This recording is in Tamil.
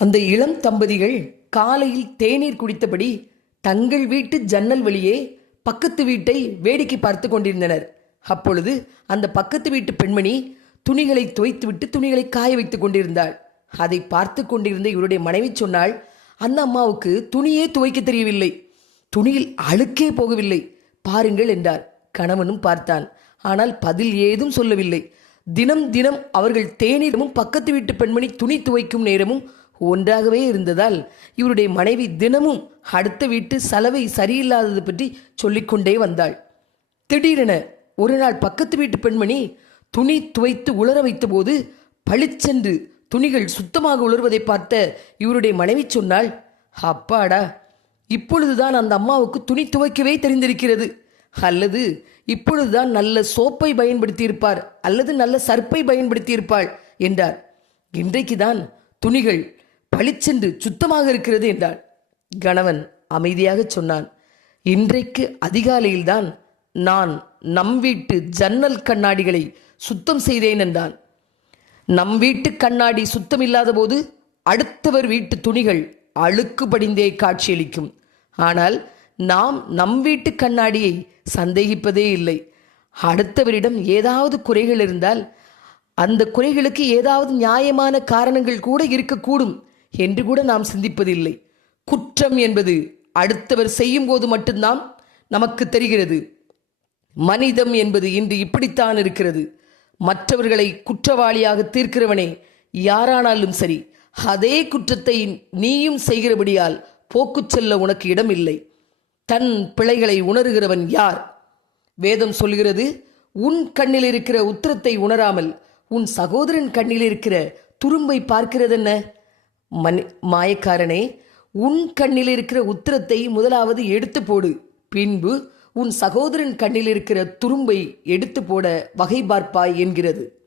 அந்த இளம் தம்பதிகள் காலையில் தேநீர் குடித்தபடி தங்கள் வீட்டு ஜன்னல் வழியே பக்கத்து வீட்டை வேடிக்கை பார்த்து கொண்டிருந்தனர். அப்பொழுது அந்த பக்கத்து வீட்டு பெண்மணி துணிகளை துவைத்துவிட்டு துணிகளை காய வைத்துக் கொண்டிருந்தாள். அதை பார்த்து கொண்டிருந்த இவருடைய மனைவி சொன்னாள் அந்த அம்மாவுக்கு துணியே துவைக்க தெரியவில்லை. துணியில் அழுக்கே போகவில்லை. பாருங்கள் என்றார். கணவனும் பார்த்தான். ஆனால் பதில் ஏதும் சொல்லவில்லை. தினம் தினம் அவர்கள் தேநீரமும் பக்கத்து வீட்டு பெண்மணி துணி துவைக்கும் நேரமும் ஒன்றாகவே இருந்ததால் இவருடைய மனைவி தினமும் அடுத்த வீட்டு சலவை சரியில்லாதது பற்றி சொல்லிக்கொண்டே வந்தாள். திடீரென ஒரு நாள் பக்கத்து வீட்டு பெண்மணி துணி துவைத்து உலர வைத்தபோது பளிச்சென்று துணிகள் சுத்தமாக உலர்வதை பார்த்த இவருடைய மனைவி சொன்னாள் அப்பாடா இப்பொழுதுதான் அந்த அம்மாவுக்கு துணி துவைக்கவே தெரிந்திருக்கிறது. அல்லது இப்பொழுதுதான் நல்ல சோப்பை பயன்படுத்தியிருப்பார் அல்லது நல்ல சர்ப்பை பயன்படுத்தியிருப்பாள் என்றார். இன்றைக்குதான் துணிகள் பளிச்சென்று சுத்தமாக இருக்கிறது என்றாள். கணவன் அமைதியாகச் சொன்னான். இன்றைக்கு அதிகாலையில்தான் நான் நம் வீட்டு ஜன்னல் கண்ணாடிகளை சுத்தம் செய்தேன் என்றான். நம் வீட்டு கண்ணாடி சுத்தமில்லாத போது அடுத்தவர் வீட்டு துணிகள் அழுக்கு படிந்தே காட்சியளிக்கும். ஆனால் நாம் நம் வீட்டு கண்ணாடியை சந்தேகிப்பதே இல்லை. அடுத்தவரிடம் ஏதாவது குறைகள் இருந்தால் அந்த குறைகளுக்கு ஏதாவது நியாயமான காரணங்கள் கூட இருக்கக்கூடும். என்று கூட நாம் சிந்திப்பதில்லை. குற்றம் என்பது அடுத்தவர் செய்யும் போது மட்டும்தான் நமக்கு தெரிகிறது. மனிதம் என்பது இன்று இப்படித்தான் இருக்கிறது. மற்றவர்களை குற்றவாளியாக தீர்க்கிறவனே யாரானாலும் சரி அதே குற்றத்தை நீயும் செய்கிறபடியால் போக்குச் செல்ல உனக்கு இடமில்லை. தன் பிழைகளை உணர்கிறவன் யார்? வேதம் சொல்கிறது உன் கண்ணில் இருக்கிற உத்திரத்தை உணராமல் உன் சகோதரன் கண்ணில் இருக்கிற துரும்பை பார்க்கிறதென்ன? மனி மாயக்காரனே உன் கண்ணில் இருக்கிற உத்திரத்தை முதலாவது எடுத்து போடு. பின்பு உன் சகோதரன் கண்ணில் இருக்கிற துரும்பை எடுத்து போட வகை பார்ப்பாய் என்கிறது.